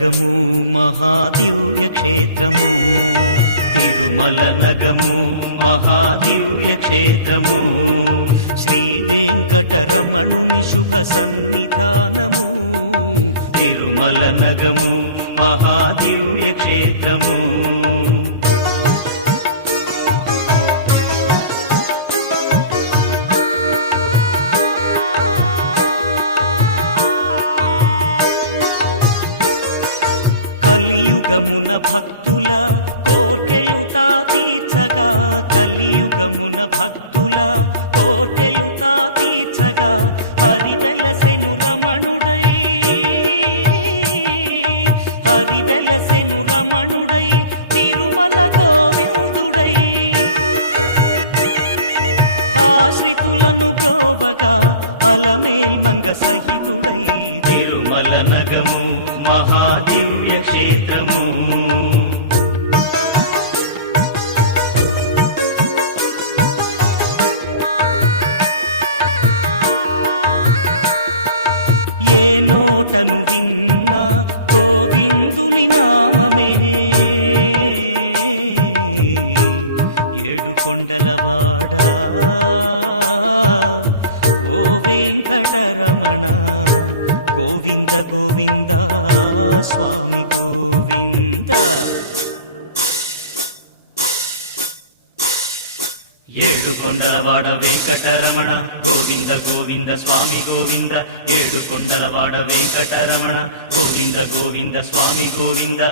నగము మహాదివ్య క్షేత్రము తిరుమల నగము మహాదివ్య క్షేత్రము శ్రీ వెంకటరమణుని శుభ సన్నిధానము తిరుమల నగము మహాదివ్య క్షేత్రము నగము మహాదివ్య క్షేత్రము ఏడుకొండలవాడ వెంకటరమణ గోవింద గోవింద స్వామి గోవింద ఏడుకొండలవాడ వెంకటరమణ గోవింద గోవింద స్వామి గోవింద